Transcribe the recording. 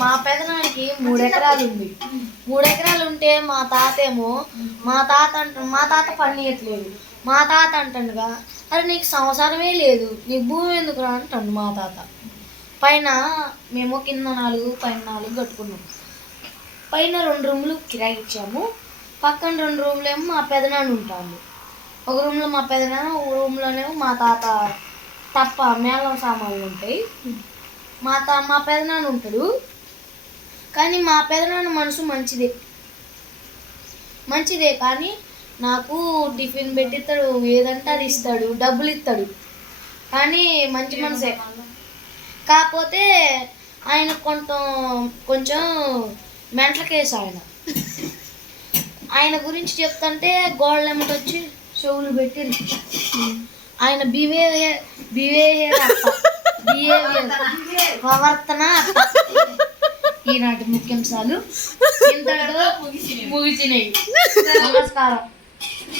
మా పెదనానికి 3 ఎకరాలు ఉంది. 3 ఎకరాలు ఉంటే మా తాత పనియట్లేదు. మా తాత అంటాడుగా, అరే నీకు సంసారమే లేదు, నీకు భూమి ఎందుకు రా అంటాడు మా తాత. పైన మేము కింద 4 పైన 4 కట్టుకున్నాం. పైన 2 రూములు కిరాయి ఇచ్చాము. పక్కన 2 రూములు ఏమో మా పెదనాన్న ఉంటాడు. ఒక రూమ్లో మా పెదనాన్న, ఒక రూమ్లోనేమో మా తాత తప్ప మేళం సామాన్లు ఉంటాయి. మా పెదనాన్న ఉంటాడు. కానీ మా పెదనాన్న మనసు మంచిదే కానీ నాకు టిఫిన్ పెట్టిస్తాడు, ఏదంటే అది ఇస్తాడు, డబ్బులు ఇస్తాడు. కానీ మంచి మనసే. కాకపోతే ఆయన కొంచెం మెంటల్ కేసు. ఆయన గురించి చెప్తుంటే గోడలు ఎమ్మటి వచ్చి చెవులు పెట్టి ఆయన బిహేవియర్ ప్రవర్తన. ఈనాటి ముఖ్యాంశాలు ఇంతటితో ముగిసినాయి. నమస్కారం.